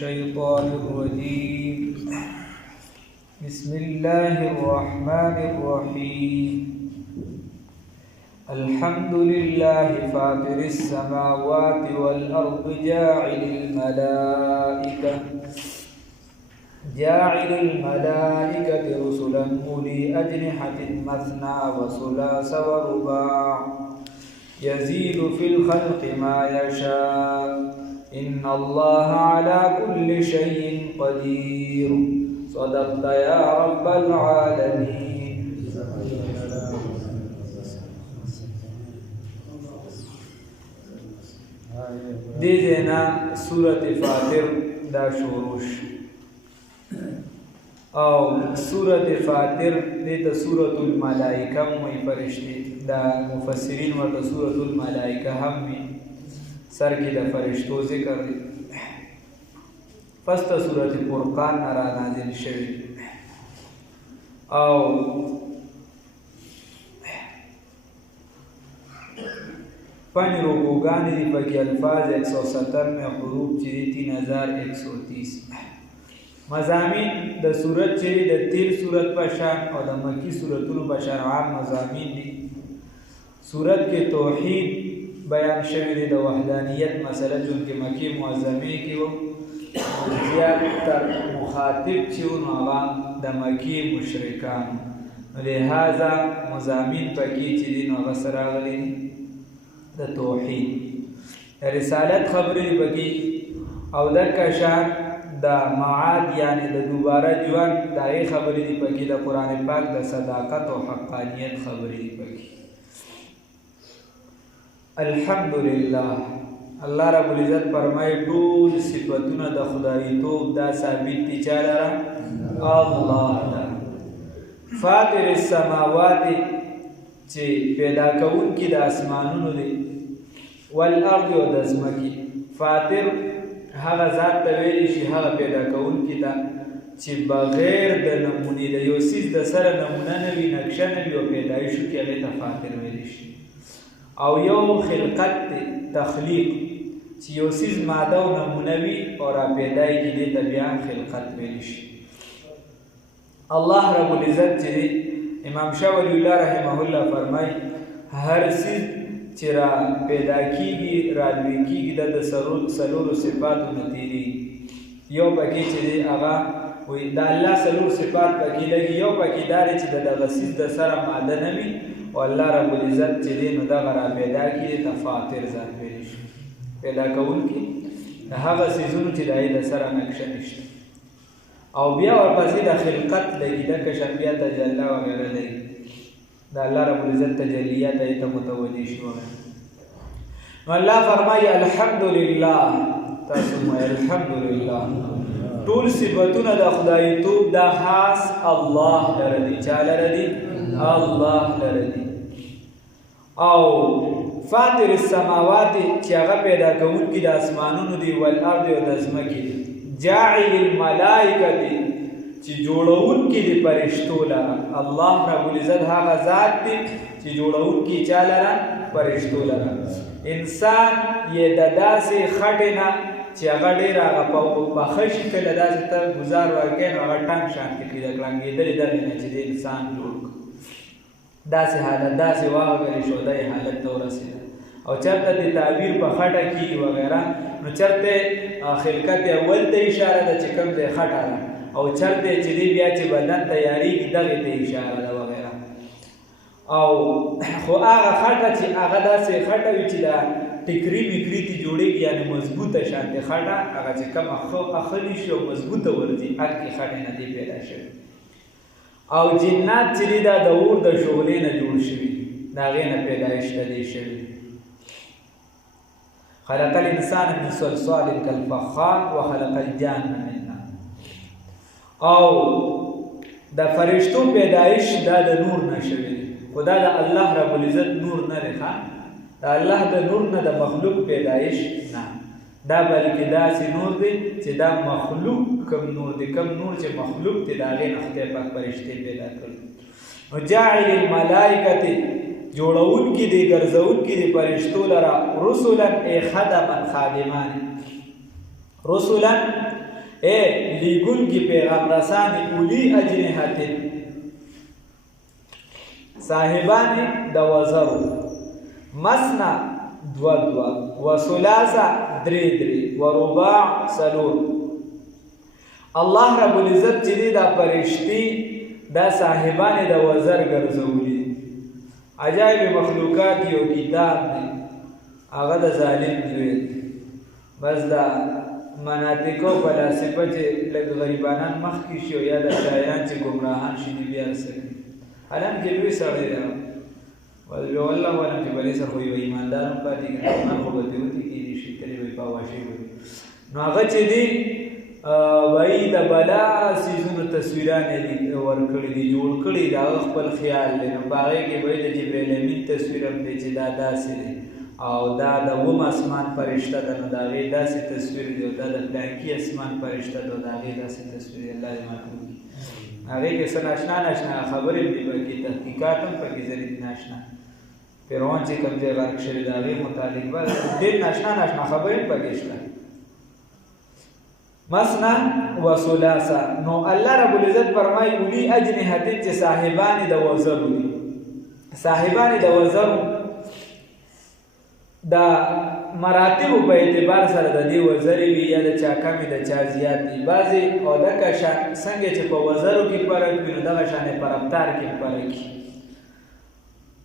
الشيطان الرجيم بسم الله الرحمن الرحيم الحمد لله فاطر السماوات والأرض جاعل الملائكة رسلا أولي أجنحة مثنى وثلاث ورباع يزيد في الخلق ما يشاء إن الله على كل شيء قدير صدقت يا رب العالمين. دینا سورة فاطر دا شوروش او سورة فاطر دیتا سورة الملائکہ موی فرشتی دا مفسرین ورطا سورة الملائکہ هم می سر کی دا فرشتو ذکر دی فستا سورة فرقان نرا نازل شوی او پنج رکوگانی دی پاکی الفاظ 170 میں حروف چیدی 3130 مضامین د صورت چیدی د تیر صورت پشان او د مکی صورتونو پشان عام مضامین دی. صورت کے توحید بیان شوی دی د وحدانیت مسئلہ چونکہ مکی معظمی کی وہ زیاد تر مخاطب چیون آغا د مکی مشرکان لہذا مضامین پاکی چیدی نو غصر آغلی د توحید رسالت خبری بکی او د کشان د معاد یعنی د دوباره جوان دای خبری دی بکی د قرآن پاک د صداقت او حقانیت خبری دی بکی. الحمدللہ اللہ رب العزت فرمائی ټول صفتونه د خدای توب دا ثابت دي چاله الله فاطر السماوات چې پیدا کوونکی د اسمانونو دی والارض او د ځمکې. فاطر هغه ذات ته ویلی شي هغه پیدا کوونکی ته چې بغیر د نمونې د یو څیز د سره نمونه نه وي نقشه نه وي او پیدایشو کې هغې ته فاطر ویلی شي. او یو خلقت دی تخلیق چې یو څیز ماده او نمونه وي او را پیدای کړي دې ته بیا خلقت ویلی شي. الله رب العزت چې دی امام شاه ولی الله رحمه الله فرمای هر چیز چې را پیدا کیږي را لوی کیږي د څلورو صفاتو نه تیری. یو پکې چې دی هغه وایي د الله څلور صفات پکې لګي. یو پکې دا دی چې د دغه څیز د سره ماده نه وي او الله رب العزت چې دی نو دغه را پیدا کړي ته فاطر ذات ویلی شي پیدا کوونکی د هغه څیزونو چې د هغې د سره نقشه نشته. او بیا ورپسې د خلقت لګي د کشف بیا تجلی وغیره لګي د الله رب العزت تجلیات ته متوجه شي وغیره. نو الله فرمایي الحمدلله تاسو مو الحمدلله ټول صفتونه د خدای توب دا خاص الله لره دي. چا لره دي؟ الله لره دي. او فاطر السماوات چې هغه پیدا کوونکی د اسمانونو دی والارض او د ځمکې دی. جاعل الملائکه دی چې جوړونکی دی فرشتو لره. الله رب العزت هغه ذات دی چې جوړونکی چا لره؟ فرشتو لره. انسان یې د داسې خټې نه چې هغه ډېر هغه پخه شي کله داسې ته ګزار ورکوي نو هغه ټنګ شانتې کړي د کړنګېدلې دغې نه چې د انسان جوړ کړو داسې حالت داسې واغلې شودی حالت ته ورسېده. او چېرته د تعبیر په خټه کېږي وغیره نو چېرته خلقت اول ته اشاره ده چې کوم ځای خټه ده او چېرته چې دی بیا چې بدن تیارېږي دغې ته اشاره ده وغیره. او خو هغه خټه چې هغه داسې خټه وي چې دا ټکري مکري ته جوړېږي یعنې مضبوطه شانتې خټه هغه چې کوم اخلي شي او مضبوطه ورځي هغې خټې نه دی پیدا شوي. او جنات چې دی دا د اور د شعلې نه جوړ شوي د هغې نه پیدایش د دې شوي. خلق الانسان من صلصال كالفخار وخلق الجان من نار. او د فرشتو پیدایش دا د نور نه شوي خو دا د الله رب العزت نور نه دی. د الله د نور نه د مخلوق پیدایش نه دا بلکې داسې نور دی چې دا مخلوق کم نور دی کم نور چې مخلوق دی د هغې نه خدای پاک فرشتې پیدا کړي. نو جاعل الملائکة جوړونکي دی ګرځونکي دی فرشتو لره رسلا ای خدما خادمان. رسلا لیگون کی پیغام رسان اولی اجنحتن صاحبان د وزرو مسنا دو دو و ثلاثه درې درې و رباع سلور الله رب العزت چې دا فرشتي دا صاحبان د وزر ګرځولي عجایب مخلوقات یو کتاب دی هغه د ظالم زوی بس دا مناطقو فلاسفه چې لږ غریبانان مخکې شي او یا د شاعران چې ګمراهان شي دي بیا رسوي حالانکې لوی سړی دی والله والا چې بلې سره خو یو ایماندار هم پاتې کېږي ایمان خو به دې وتې کېدي شي تلې وایي پاواشي وایي نو هغه چې دی وایي د بلا څیزونو تصویران یې ورکړي دي جوړ کړي د هغه خپل خیال دی نو په هغې کې به یې د جبریل امین تصویر هم دی چې دا داسې دی او دا د اوم اسمان فرشته ده نو د هغې داسې تصویر دی او دا د پلانکي اسمان فرشته ده او د هغې داسې تصویر دی الله دې معلوم کړي هغې کې څه ناشنا ناشنا خبرې هم دي پکې تحقیقات هم پکې ضروري ناشنا فرعون چې کوم ځای غرق شوي د هغې متعلق به ډېر ناشنا ناشنا خبرې هم پکې شته مثنا و ثلاثه نو الله رب العزت فرمایي اولی اجنحتن چې صاحبان د وزرو دي صاحبان د وزرو دا مراتب په اعتبار سره د دې وزرې وي یا د چا کمې د چا زیات دي بعضې او دغه شان څنګه چې په وزرو کې فرق وي نو دغه شان په رفتار کې فرق وي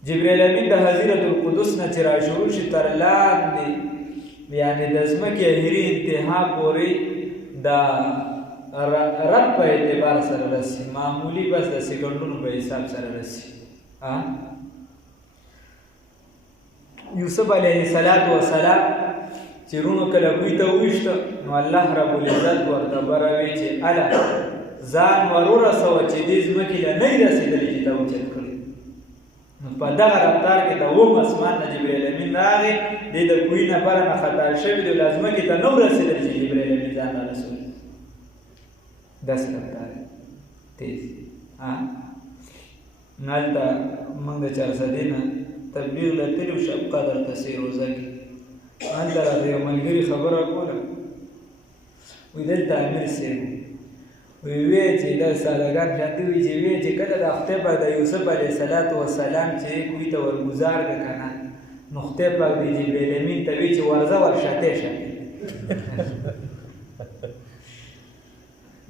جبریل امین د حضرت القدس نه چې راشروع شي تر لاندې یعنې د ځمکې اخري انتها پورې د رب په اعتبار سره رسي معمولي بس د سیکنډونو په حساب سره رسي یوسف علیه السلام چې رونو کله کوی ته وویشته نو الله رب العزت ورته براوي چې اله ځان ور ورسوه چې دې ځمکې له نه رسېدلې چې ته اوچت کړې نو په دغه رفتار کې د اوم اسمان نه جبریل امین راغی دې د کوی نه بره نه خطا شوي دی له ځمکې ته نه ورسېدل چې جبریل امین ځان را رسوي داسې رفتار تیز هلته موږ د چارسدې نه تبلیغ لتلو شب قدر تسې روزه کې هلته راته یو ملګري خبره کوله وایي دلته امیر صاحب وی چې دا سادهګان شانتي وي چې وی چې کله د خدای پاک د یوسف علیه السلام چې کوی ته ورګزار ده که نه نو خدای پاک د جبریل امین ته وی چې ورځه ورشاتې شاتې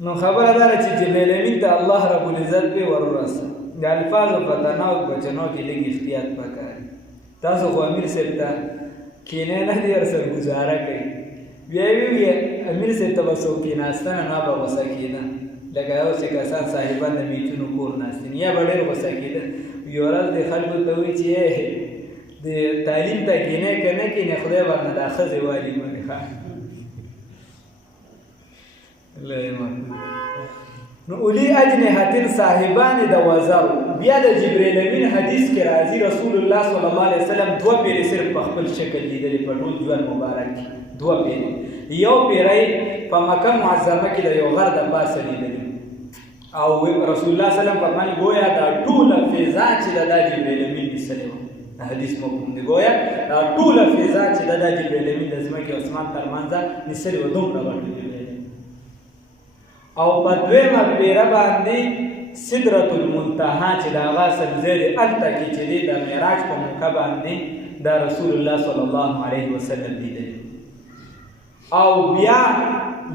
نو خبره دا ده چې جبریل امین ته الله رب العزت پې ورورسه د الفاظو په تناوب بچنو کې لږ احتیاط پکار تاسو خو امیر صاحب ته کینې نه دي ورسره ګزاره کوي بیا یې وي امیر صاحب ته به څوک کېناسته نه به غوسه کېده لکه اوس چې کسان صاحبان د میټونو کور ناست دي یا به ډېر غوسه کېده یو ورځ د خلکو ته وایي چې د تعلیم ته کینې که نه کینې خدای ورنه دا ښځې والي باندې نو اولی اجنحتن صاحبان د وزر بیا د جبریل امین حدیث کې راځي رسول الله صلی الله علیه وسلم دوه پیرې صرف په خپل شکل لیدلې په ټول ژوند مبارک کې دوه پیرې یو پیری په مکه معظمه کې د یو غر د پاسه لیدلې او رسول الله صلی الله علیه وسلم فرمایي گویا دا ټوله فضا چې د جبریل امین لیدلې وه حدیث مفهوم دی گویا دا ټوله فضا چې د جبریل امین د ځمکې او اسمان ترمنځه لیدلې وه دومره غټه او په دویمه پیره باندې سدرة المنتهى چې د هغه سبزی دی هلته کې چې دی د معراج په موقع باندې د رسول الله صلی الله علیه وسلم لیدلی او بیا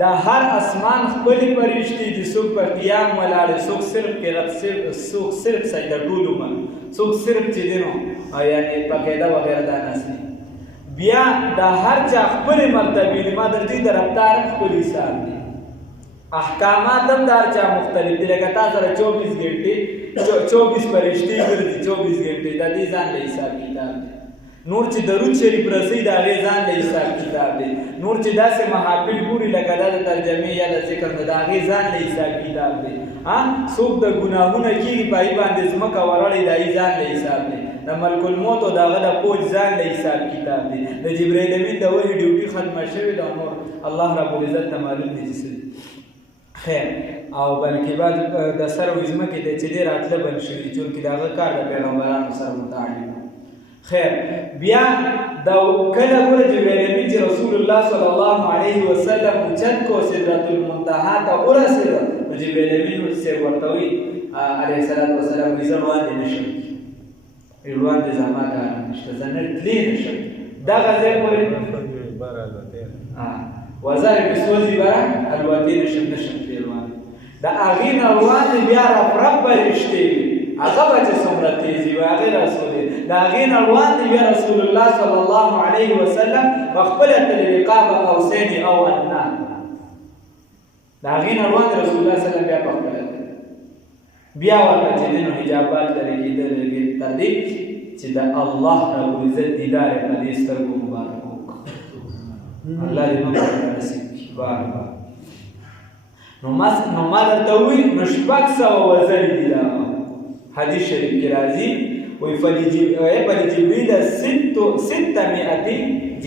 د هر اسمان خپلې فرشتې دي څوک په قیام ولاړې څوک صرف قرات څوک صرف سجده ټولو باندې څوک صرف چې دی نو یعنې په قاعده وغیره دا ناست دي بیا د هر چا خپلې مرتبې دي ما در دې د رفتار خپل حساب دی احکامات هم د هر چا مختلف دي لکه تا سره 24 ګنټې 24 فرشتې ګرځي 24 ګنټې د دې ځان له حساب کتاب دی نور چې درود شریف رسوي د هغې ځان له حساب کتاب دی نور چې داسې محافل ګوري لکه دا د ترجمې یا د ذکر نه د هغې ځان له حساب کتاب دی څوک د ګناهونه کېږي په هغې باندې ځمکه ورړی د هغې ځان له حساب دی د ملک الموت او د هغه د پوج ځان له حساب کتاب دی د جبریل امین د وحي ډیوټي ختمه شوې ده نور الله رب العزت ته معلوم دی چې خیر او بلکې بعد د سره ځمکې ته چې دی راتله بند شوي چونکې د هغه کار د پیغمبرانو سره متعلق خیر بیا دا کله ګوره جبرائیل امین چې رسول الله صلی الله علیه وسلم اوچت کو سدرة المنتهى ته ورسېده نو جبرائیل امین صاحب ورته وایي علیه الصلاة وسلام وایي زه وړاندې نه شم وړاندې زما کار نشته زه نه تللی نه شم دغه ځای پورې وزر بسوزي بره الوتې نه شم تللی وړاندې د هغې نه وړاندې بیا رپ به رښتې وي هغه به چې څومره تیزي وي هغې رسول دی د هغې نه وړاندې بیا رسول الله صلی الله علیه وسلم په خپله تللي قاب قوسین او ادنا د هغې نه وړاندې رسول الله وسلم بیا په خپله بیا ورته چې دی نو حجابات لرې کېدل تر دې چې د الله ربالعزت دیدار یې په دې سترګو مبارکو وکړو الله دې موږ ته نصیب کړي بار نو ما درته ووایي نو 600 وزرې دي دا حدیث شریف کې راځي وایي فلجبریل 600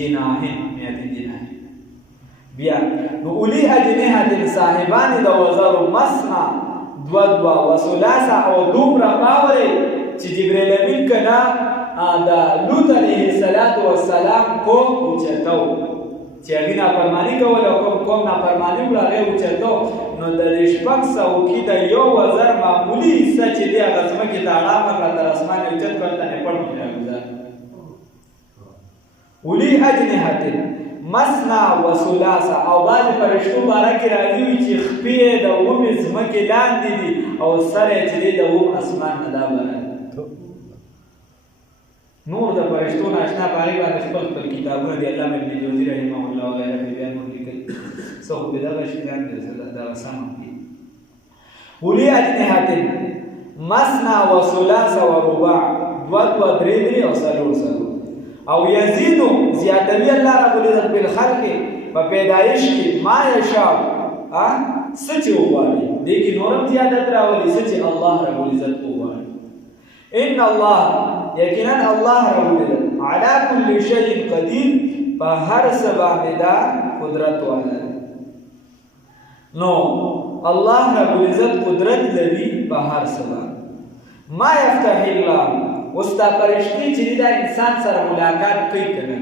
جناح بیا نو اولی اجنحة صاحبان د وزرو مثنى دوه وثلاثه او دومره باورې چې جبرائیل امین کنا د لوط علیه السلام قوم اوچتو چې هغې نافرماني کوله او کوم قوم نافرماني وکړه هغې اوچتو نو د دې 600 کې د یو وزر معمولي حصه چې دی هغه ځمکې ته اړامه کړه تر اسمانه اوچت کړه ته پړ کې راګوزار اولی اجنحة مثنى وثلاثه او بعضې فرشتو باره کې راځي وي چې خپې د اومې ځمکې لاندې دي او سر یې چې دی د اوم اسمان نه دا بره نور د فرشتو نه اشنا په هغې باندې خپل کتابونه دي علامه ابن جوزي رحمه الله وغیره کې بیا نور لیکلي څه خو په دغه شیان دي دغه سم دي اولی اجنحة مثنى وثلاثه ورباع دوه درې او څلور او یزیدو زیادوی الله رب العزت بالخلق په پیدایش کې ما یشاء څه چې وغواړي دې کې نورم زیادت راولي څه چې الله رب العزت وغواړي ان الله یقینا الله رب العزت على كل شيء قدیر په هر څه باندې دا قدرت والا نو الله رب العزت قدرت لري په هر څه باندې ما یفتح الله وستا پرشتي چې دا انسان سره ملاقات کوي کنه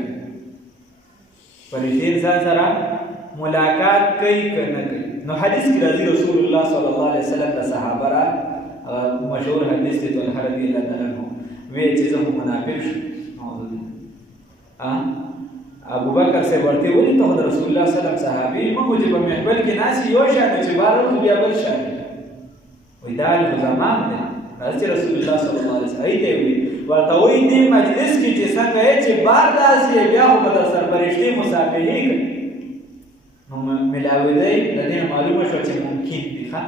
پرشتي انسان سره ملاقات کوي کنه نو حدیث کې راځي رسول الله صلی الله علیه وسلم د صحابه را مشهور حدیث دی ته رضی الله تعالی عنہ وی چې زه منافق شم ابو بکر سے ورته ویل ته رسول الله صلی الله علیه وسلم صحابي موږ چې په محفل کې ناس یو شان چې بارو بیا بل شان وې دا له زمان دی حضرت رسول الله صلی الله علیه وسلم ایته وی ورته وی دې مجلس کې چې څنګه یې چې بار داسې بیا خو به سرپرشتي مصافحه کوي نو ملاوي دی د دې معلومه شو چې ممکن دي ښه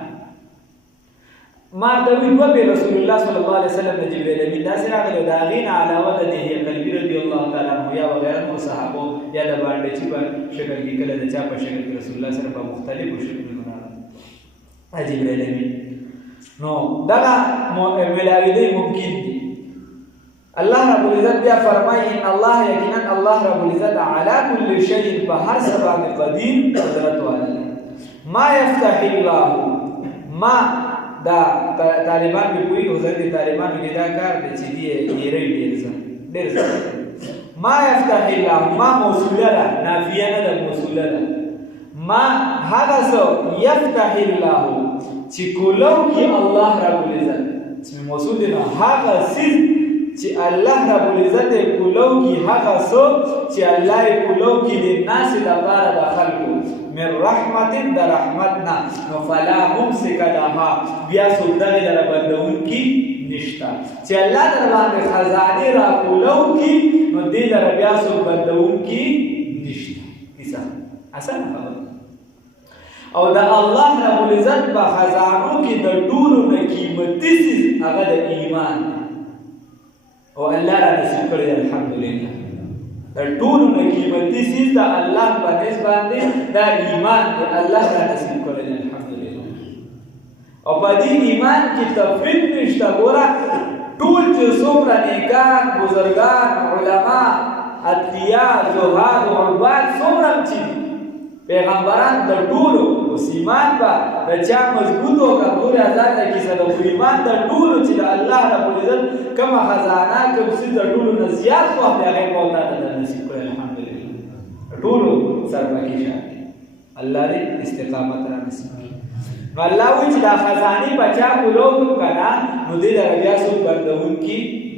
ما د وی په رسول الله صلی الله علیه وسلم د جبرائیل امین داسې راغلی دا غین علاوه د دې قلبی رضی الله تعالی عنہ یا وغیرہ نور صحابه یا د باندې چې په شکل کې کله د چا په شکل کې رسول الله سره په مختلفو شکلونو راغلی جبرائیل امین نو دغه ملاویدی ممکن دي الله رب العزت بیا فرمایي ان الله یقینا الله رب العزت علی کل شیء په هر څه باندې قدیر قدرت والا ما یفتح الله ما دا طالبان به کوئی حضرت طالبان کې دا کار دی چې دی ډېر څه ما یفتح الله ما موصوله ده نافیه نه ده موصوله ده ما هغه څه یفتح الله چې کولو کې الله رب العزت چې موصول دی نو هغه سیز چې الله رب العزت کولو کې هغه څه چې الله کولو کې د ناس لپاره د خلقو من رحمت د رحمتنا نو فلا ممسک لها بیا څوک دغه در بندون کې نشته چې الله در باندې خزانه را کولو کې نو دې در بیا څوک بندون کې نشته کیسه اسانه خبره او د الله رب العزت په خزانو کې د ټولو نه قیمتي څیز هغه د ایمان او الله را نصیب کړی الحمدلله د ټولو نه قیمتي څیز د الله په نسبت باندې دا ایمان دی الله را نصیب کړی الحمدلله او په دې ایمان کې تفرید نشته ګوره ټول چې څومره نیکان بزرګان علما اتقیا زهاد عباد څومره چې پیغمبران د ټولو اوس ایمان به د چا مضبوط او کمزوري آزاد نه کیسه فیصله ده. خو ایمان د ټولو چې د الله رب العزت کومه خزانه کوم څیز د ټولو نه زیات خوښ دی هغې به تا ته در نصیب کړی الحمدلله. ټولو سرپکې شامل الله دې استقامت را نصیب کړي. نو الله وایي چې دا خزانې په چا کولو کړو که نه نو دې لره بیا څوک بندوونکي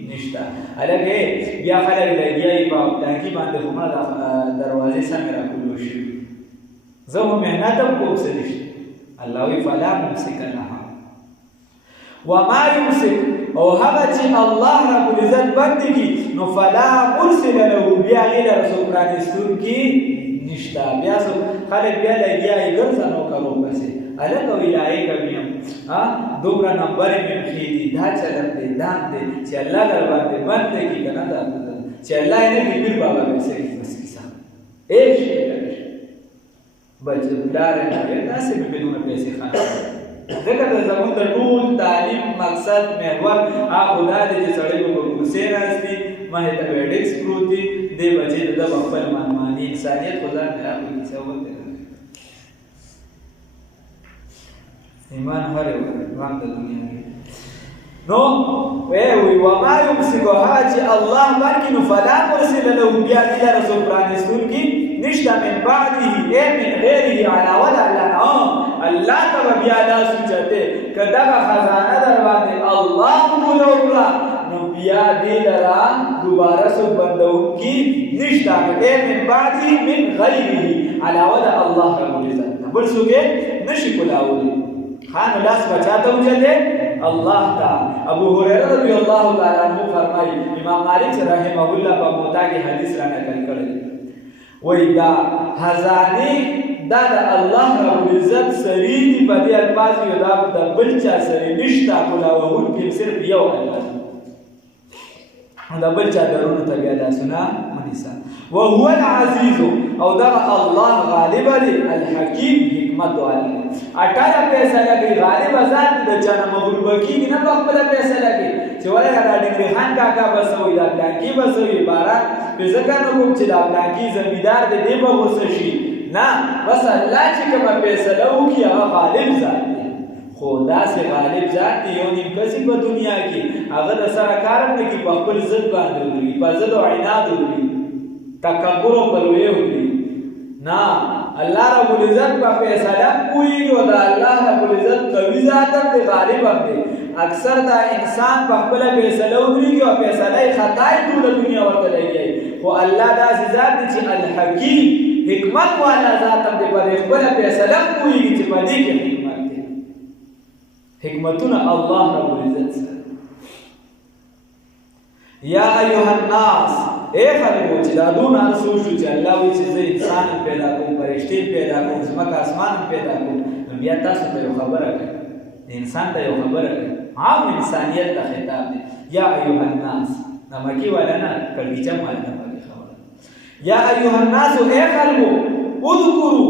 نشته. هلکې بیا خلک لګیا یي په ټانکي باندې خو مړه دروازې سمې را کولو شوي زه خو محنت هم کوم څه نشته. الله وایي فلا ممسک لها وما یمسک او هغه چې الله رب العزت بند کړي نو فلا مرسل له بیا هغې لره څوک رانیستونکي نشته. بیا څوک خلک بیا لګیا یي ګرځه نوکرو پسې هلکه ویلایې کوي یم دومره نمبرې مې پښې دي دا چلن دی دام دی چې الله در باندې بند دی کړي که نه دا چې الله یې نه کړي پیر بابا مې صحیح بس کیسه ایش بچ پلار یې نه داسې مې بدونه پیسې خانه ځکه د زموږ د ټول تعلیم مقصد محور هغه دا دی چې سړی به په کوسې ناست وي مخې ته به ډیسک پروت وي دې بچې د ده به خپل منماني انسانیت خو ځان نه راکړي کیسه وکړي ایمان هر یو غم د دنیا کې نو وی وما یمسکها چې الله باندې نو فلا مرسل له بیا دې لره څوک پرانیستونکي نشته من بعده ای من غیره علاوه د الله نه الله ته به بیا دا سوچته که دغه خزانه در باندې الله کولو کړه نو بیا دې لره دوباره څوک بندوونکي نشته ای من بعده من غیره علاوه د الله رب العزت بل څوک نشي کولاولی خان لاس بچاته وجده الله تعالی. ابو هريره رضی الله تعالی عنہ فرمایي امام مالک رحمه الله په موطا کې حدیث را نقل کړی وای دا خزانه دا د الله رب العزت سری دی په دې الفاظ یو دا د بل چا سری نشتا کولاوون کې صرف یو الله دا بل چا درونو ته بیا لاسونه منیسا وهو العزيز او دا الله غالب دی الحکیم حکمت والا اټاله فیصله کوي غالب ذات د چانه مغلوب کیږي نه په خپل فیصله کوي چې ولې دا ډنګري خان کاکا بسوي دا پلانکی بسوي باران په ځکه نو کوم چې دا پلانکی زمیدار دی به غوسه شي نه بس الله چې کوم فیصله وکي هغه غالب ذات دی خو داسې غالب ذات دی یو نیم کسي په دنیا کې هغه د سره کار نه کوي په خپل ضد باندې وي په ضد او عناد وي تکبر او بلوي وي نه الله رب العزت په فیصله کوي او دا الله رب العزت قوي ذات دی غالب دی اکثر دا انسان په خپل فیصله وکړي او فیصله خطای ټول دنیا ورته لګي خو الله دا ذات دی چې الحکیم حکمت والا ذات دی په خپل فیصله کوي چې په دې کې حکمت دی حکمتونه الله رب العزت سره یا ایها الناس اے خلکو چې دا دونه سوچ چې الله وی چې زه انسان پیدا کوم فرشتي پیدا کوم ځمکه اسمان پیدا کوم نو بیا تاسو ته یو خبره کوي انسان ته یو خبره کوي عام انسانیت ته خطاب دی یا ایها الناس نمکی والا نه کلیچا مال نه پکې خبره یا ایها الناس اے خلکو اذکروا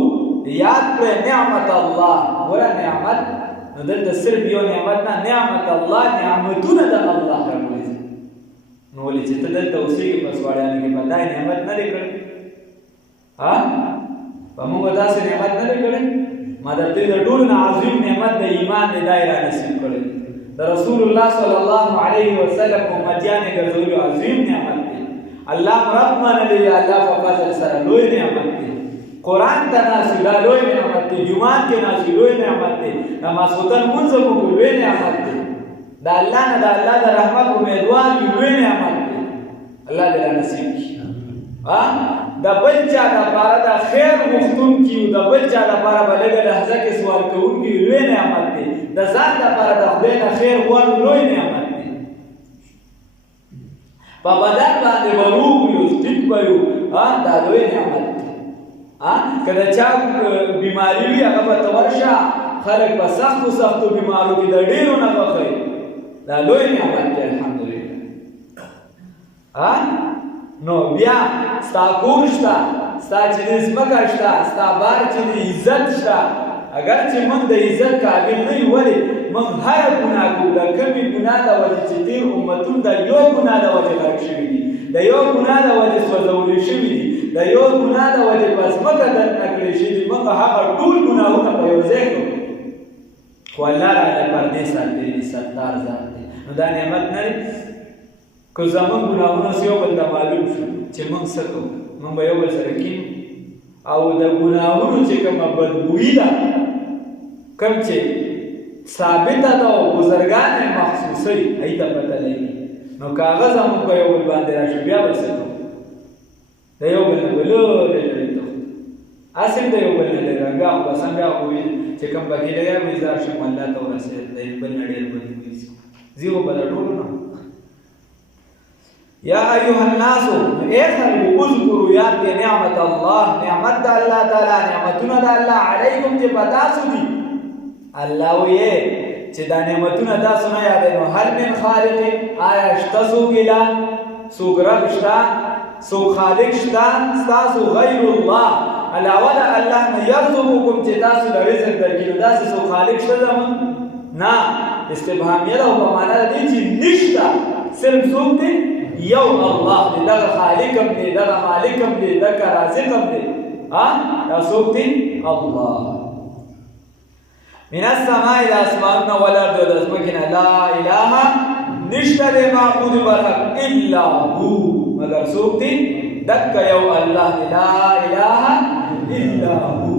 یاد کړئ نعمت الله ورا نعمت نو دلته صرف یو نعمت نه نعمت الله نعمتونه د الله رب العزت نو ولې چې ته دلته اوسېږې په سواړیانو کې به دا نعمت نه دی کړی په موږ داسې نعمت نه دی کړی ما درته د ټولو نه عظیم نعمت د ایمان دی دا یې را نصیب کړی د رسول الله صلی الله علیه وسلم امتیان یې ګرځولي عظیم نعمت دی الله رب منلی الله په فضل سره لوی نعمت دی قرآن ته ناستې دا لوی نعمت دی جومات کې ناستې لوی نعمت دی د ماسخوتن لمونځ وکړو لوی نعمت دی دا الله نه دا الله د رحمت امیدوار یو لوی نعمت دی الله دې را نصیب کړي د بل چا دپاره د خیر غوښتونکي د بل چا دپاره به لږه لحظه کې سوال کوونکي لوی نعمت دی د ځان دپاره د خدای نه خیر غواړو لوی نعمت دی په بدن باندې به روغ یو ټیټ به یو دا لوی نعمت دی که د چا بیماري وي هغه به ته ورشه خلک په سختو سختو بیمارو کې د ډېرو نه بخوي دا لوی نعمت دی الحمدلله نو بیا ستا کور شته ستا چې د ځمکه شته ستا بار چې د عزت شته اگر چې موږ د عزت قابل نه یو ولې موږ هره ګناه کوو د کمې ګناه د وجې چې تېر امتون د یو ګناه د وجې غرق شوي دي د یو ګناه د وجې سوځولي شوي دي د یو ګناه د وجې په ځمکه دننه کړی شوي دي موږ هغه ټول ګناهونه په یو ځای کوو خو الله راله پردې ساتلی ستار ذات دی نو دا نعمت نه دی که زمونږ ګناهونه یو بل ته معلوم شو چې موږ څه کوو موږ به یو بل سره کینو او د ګناهونو چې کومه بدبویي ده کوم چې ثابته ده او بزرګان یې محسوسوي هغې ته پته لګي نو که هغه زمونږ په یو بل باندې راشي بیا به څه کوو د یو بل نه به لرې لرې تښتو هسې هم د یو بل نه لرې بیا خو بس هم بیا خو چې کوم پکې لري هغه ویزار شم الله ته ورسېد د بل نه ډېر بدبویي شي ځي خو به د ټولو نه یا ایها الناس اے خلق اذکروا یاد کې نعمت الله نعمت د الله تعالی نعمتونه د الله علیکم چې پتا سو دي الله وې چې دا نعمتونه تاسو نه یاد نو هل من خالق آیا اشتسو کلا سو رب شتا سو خالق شتا تاسو غیر الله علاوه د الله نه يرزقكم چې تاسو د رزق درکې دا سو خالق شته نه استفهامیه او په معنا دی چې نشتا صرف څوک دی یو الله دی دغه خالقم دی دغه مالکم دی دغه رازقم دی ها دا څوک دی الله من السماء الى اسمان والارض والسماء لا اله نشته دی معبود برحق الا هو مگر څوک دی دغه یو الله لا اله الا هو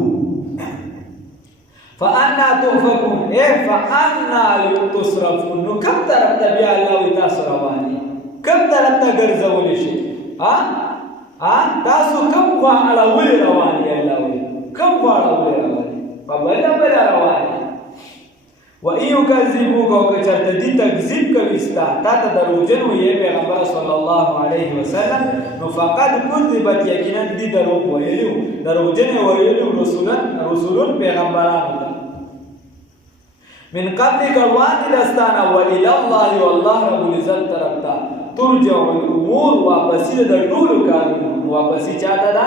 فانا تؤفكون اے فانا تصرفون نو کوم طرف ته بیا الله تاسو رواني کوم طرف ته ګرځول شي تاسو کوم خوا اړول رواني الله وي کوم خوا اړول رواني په بل رواني و ایو کذبوک او کچرته دي تکذیب کوي ستا تا ته دروغجن وي پیغمبر صلی الله علیه وسلم نو فقط کذبت یقینا دي دروغ ویلو دروغجن ویلو رسولون پیغمبرانو من قبلك الوان دستانا والى الله والله رب العزت طرفتا ترجع الامور واپسی د ټولو کارونو واپسی چاته ده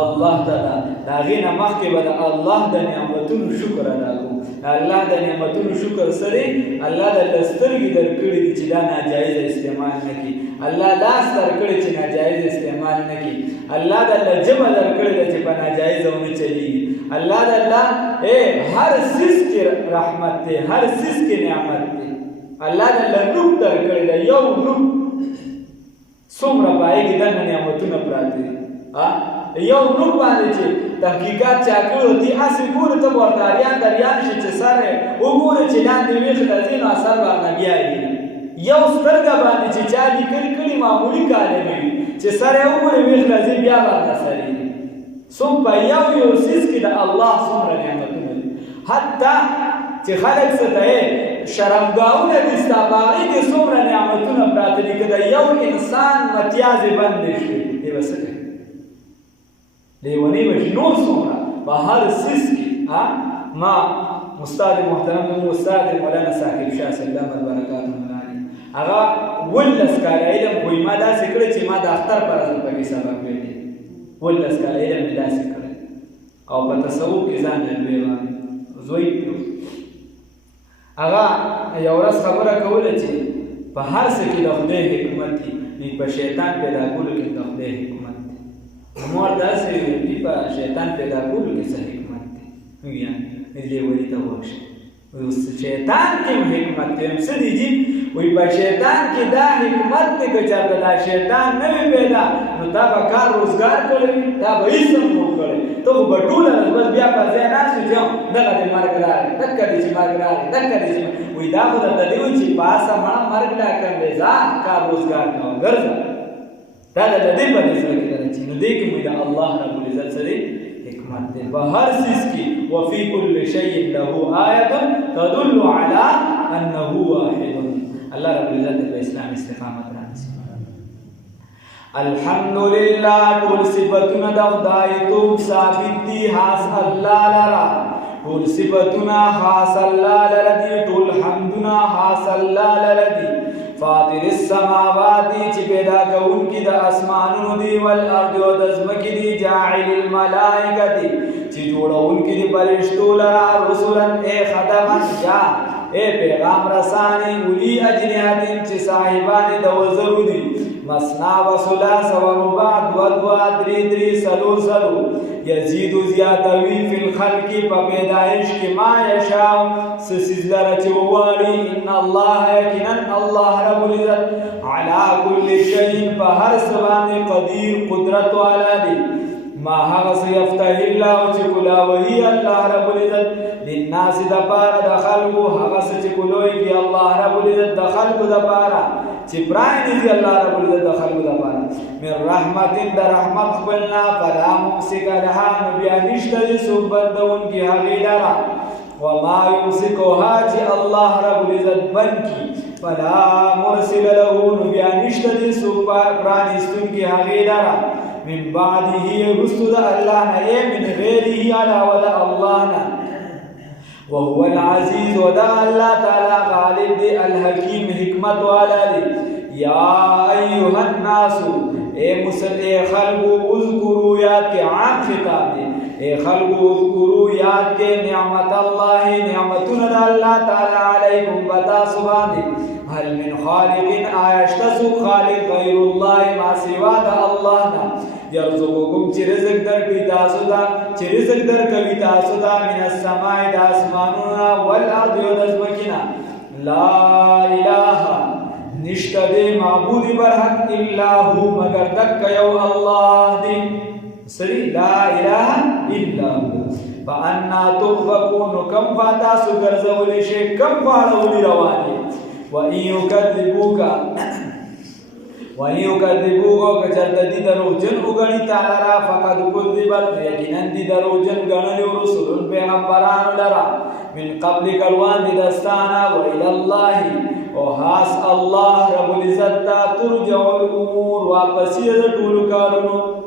الله تعالی دا غینه مخکې به د الله د نعمتونو شکر ادا کوو الله د نعمتونو شکر سره الله د لسترګي درکړي دي چې دا ناجایز استعمال نه کی الله لاس درکړي چې ناجایز استعمال نه کی الله د لجبه درکړي چې په ناجایز ونه چلی الله د الله هر سیس کې رحمت دی هر سیس کې نعمت دی الله د لنوب درکړي دا یو نوب څومره پای کې د نعمتونو پراته دي یو نوب باندې چې تحقیقات چا کړو دي اسی ګوره ته ورتاریان دریان شي چې سره وګوره چې لاندې ویخ لذین اثر باندې بیاي یو سترګه باندې چې چا لیکل کړي معمولی کارونه وي چې سره وګوره ویخ لذین بیا باندې سره سم په یو سیس کې د الله څومره نعمتونه دي حتی چې خلک ستای شرمګاونه دي ستاباري کې څومره نعمتونه پراته دي کله یو انسان متیاز بند شي دی وسته لیونی مجنون څومره په هر سیس کې ما استاد محترم استاد مولانا صاحب شاه سلام البرکات مولانا هغه ولس کال علم کوی ما داسې کړی چې ما د اختر پر ځل په سبق ویلي ولس کال علم داسې کړی او په تصوف کې ځان لوي زوی هغه یو ورځ خبره کوله چې په هر څه کې د خدای حکمت دی په شیطان پیدا کولو کې د خدای حکمت دی مور داسې وی په شیطان پیدا کولو کې څه حکمت دی بیا دې ولې ته وښه شیطان کې حکمت دی څه دی وی په شیطان کې دا حکمت دی چې دا شیطان نه پیدا نو دا به کار روزګار کوي دا به هیڅ نه کوي ته بټوله بس بیا په ځای ناسو ځم دغه د مرګ راغی دغه د مرګ راغی دغه د وی دا خو درته دی چې پاسه ما مرګ لا کوي ځان کار روزګار کوي ګرځه دا د دې په دې سره کې راځي نو دې کې مې دا الله رب العزت سره حکمت دی په هر څه کې وفي كل شيء له آیه تدل على انه واحد الله رب العزت د اسلام استقامت راځي الحمدلله ټول صفاتونه د خدای توب ثابت دي خاص الله لرا ټول صفاتونه خاص الله لرا دي ټول حمدونه خاص الله لرا دي فاطر السماوات چې پیدا کوونکی د اسمانونو دی والارض او د ځمکې دی جاعل الملائکه دی چې جوړونکی دی فرشتو لرا رسولن خدمت یا اے پیغام رسانی اولی اجنحتین چی صاحبان د وزرو دی مسنا و ثلاث و رباع دو دو دری دری سلو سلو یزید زیادوی فی الخلق پا پیدائش کی ما یشاو سسیز لرچ وواری ان اللہ یکنن اللہ رب العزت علا کل شیء پا ہر سبان قدیر قدرت والا دی ما حغس یفتح اللہ چکلا وہی اللہ رب العزت للناس دپارا دخلقو حغس چکلوئی کی اللہ رب العزت دخلقو دپارا چپرائن دی اللہ رب العزت دخلقو دپارا من رحمت در رحمت قلنا فلا ممسک لها نبیا نشتری صحبت دون کی حقیدارا وما یمسکوها چی اللہ رب العزت بن کی فلا مرسل له نبیا نشتری صحبت پرانستون کی حقیدارا من بعده رسل الله اے من غیره علاوه الله وهو العزيز ودا الله تعالى غالب دی الحکیم حکمت والا دی یا ایها الناس اے خلقو اذکروا یاد کے عام خطاب دی اے خلقو اذکروا یاد کے نعمت اللہ نعمتنا اللہ تعالی علیکم بتا سبحان دی هل من خالق آیشتسو خالق غیر اللہ ما سوا دا اللہ نا یرزقکم چی رزق در کوي تاسو دا چی رزق در کوي تاسو دا من السماء دا اسمانونا والارض و دزمکینا لا الہ نشتا دے معبود برحق الا ہو مگر دک یو اللہ دی سری لا الہ الا ہو فانا تغفکون کم فاتاسو گرزولی شے کم فاڑولی روانی وَإِن يُكَذِّبُوكَ کچر دی دروجن اگنی تعالی فقد کذبت یقینا دی دروجن گنلی رسول پیغمبران لرا من قبل کلوان دی دستانا وإلى الله او خاص اللہ رب العزت ترجع الامور واپسی د ټول کارونو